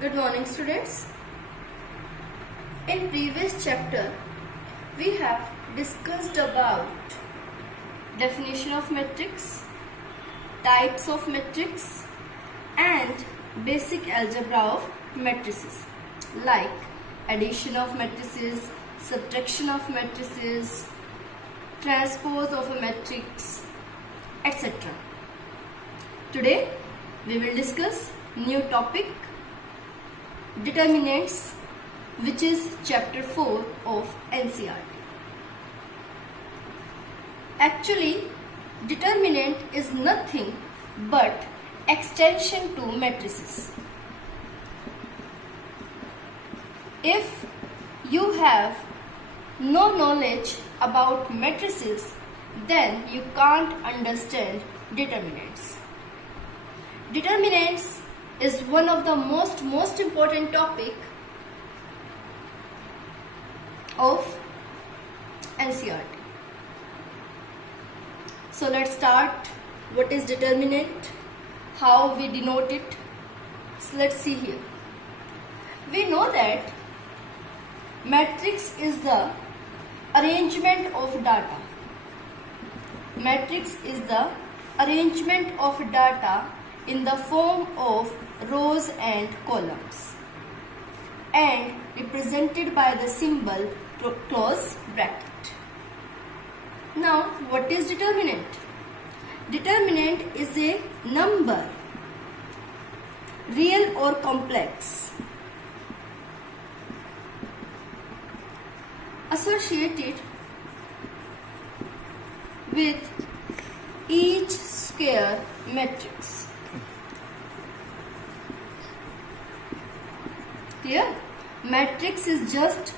Good morning, students. In previous chapter, we have discussed about definition of matrix, types of matrix, and basic algebra of matrices like addition of matrices, subtraction of matrices, transpose of a matrix, etc. Today, we will discuss new topic, determinants, which is chapter 4 of NCERT. Actually, determinant is nothing but extension to matrices. If you have no knowledge about matrices, then you can't understand determinants. Determinants is one of the most important topic of NCERT. So let's start. What is determinant? How we denote it? So let's see here. We know that matrix is the arrangement of data. Matrix is the arrangement of data in the form of rows and columns and represented by the symbol close bracket. Now, what is determinant? Determinant is a number, real or complex, associated with each square matrix. Clear? Matrix is just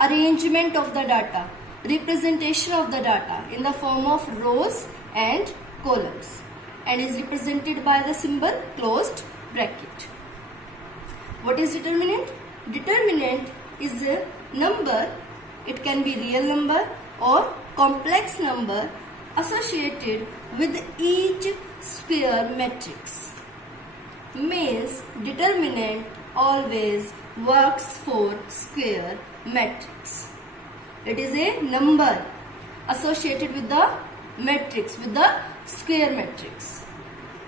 arrangement of the data, representation of the data in the form of rows and columns, and is represented by the symbol closed bracket. What is determinant? Determinant is a number. It can be real number or complex number associated with each square matrix. Means determinant always works for square matrix. It is a number associated with the matrix, with the square matrix.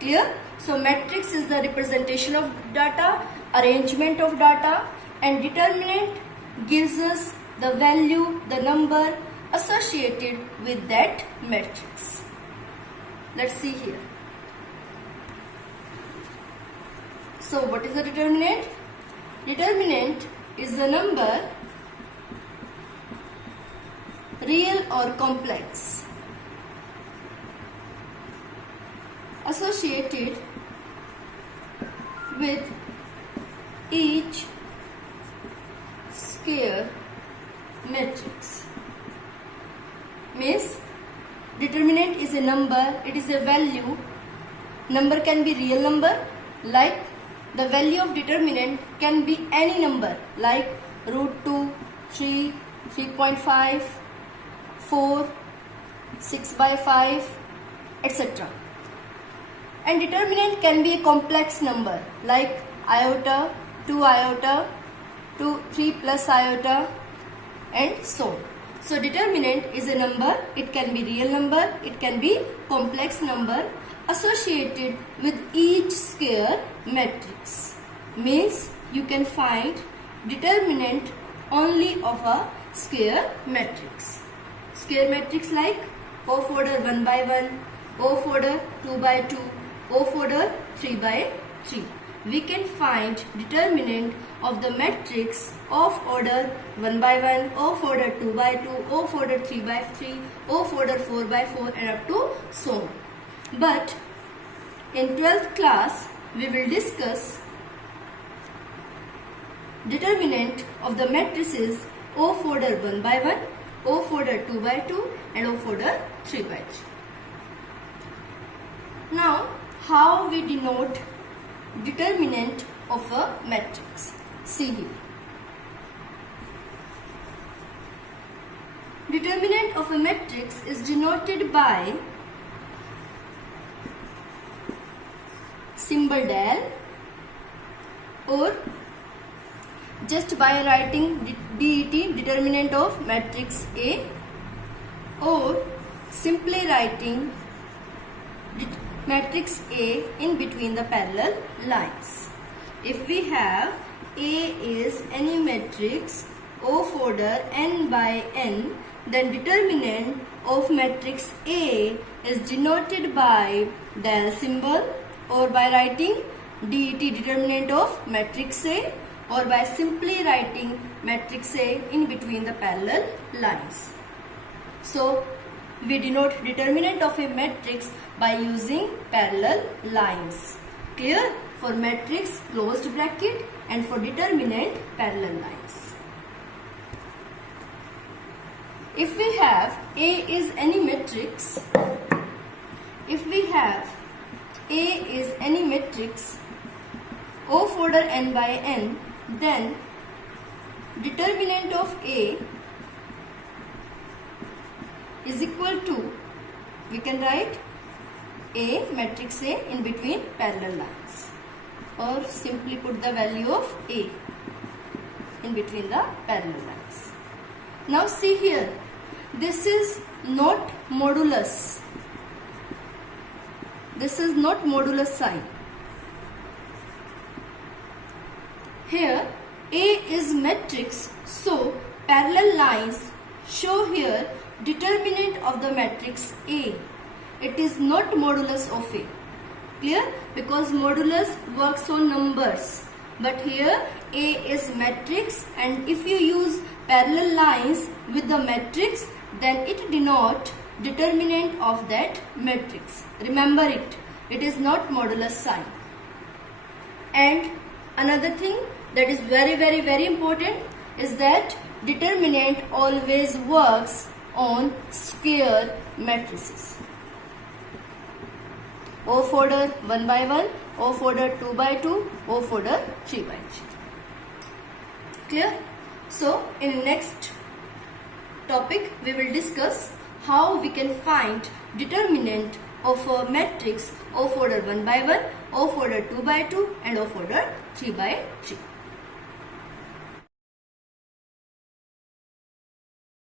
Clear? So matrix is the representation of data, arrangement of data, and determinant gives us the value, the number associated with that matrix. Let's see here. So what is the determinant? Determinant is the number, real or complex, associated with each square matrix. Means determinant is a number, it is a value. Number can be real number, like the value of determinant can be any number like root 2, 3, 3.5, 4, 6 by 5, etc. And determinant can be a complex number like iota, 2 iota, 3 plus iota, and so on. So determinant is a number, it can be real number, it can be complex number associated with each square matrix. Means you can find determinant only of a square matrix. Square matrix like of order 1 by 1, of order 2 by 2, of order 3 by 3. We can find determinant of the matrix of order 1 by 1, of order 2 by 2, of order 3 by 3, of order 4 by 4, and up to so on. But in 12th class, we will discuss determinant of the matrices of order 1 by 1, of order 2 by 2, and of order 3 by 3. Now, how we denote determinant of a matrix? See here. Determinant of a matrix is denoted by symbol del or just by writing det determinant of matrix A, or simply writing matrix A in between the parallel lines. If we have A is any matrix of order n by n, then determinant of matrix A is denoted by del symbol, or by writing det determinant of matrix A, or by simply writing matrix A in between the parallel lines. So we denote determinant of a matrix by using parallel lines. Clear? For matrix closed bracket and for determinant parallel lines. If we have A is any matrix, of order n by n, then determinant of A is equal to, we can write A, matrix A in between parallel lines, or simply put the value of A in between the parallel lines. Now see here, this is not modulus. This is not modulus sign. Here A is matrix, so parallel lines show here determinant of the matrix A. It is not modulus of A. Clear? Because modulus works on numbers. But here A is matrix, and if you use parallel lines with the matrix, then it denotes determinant of that matrix. Remember it. It is not modulus sign. And another thing that is very important is that determinant always works on square matrices. Of order 1 by 1, of order 2 by 2, of order 3 by 3. Clear? So in next topic we will discuss how we can find determinant of a matrix of order 1 by 1, of order 2 by 2 and of order 3 by 3.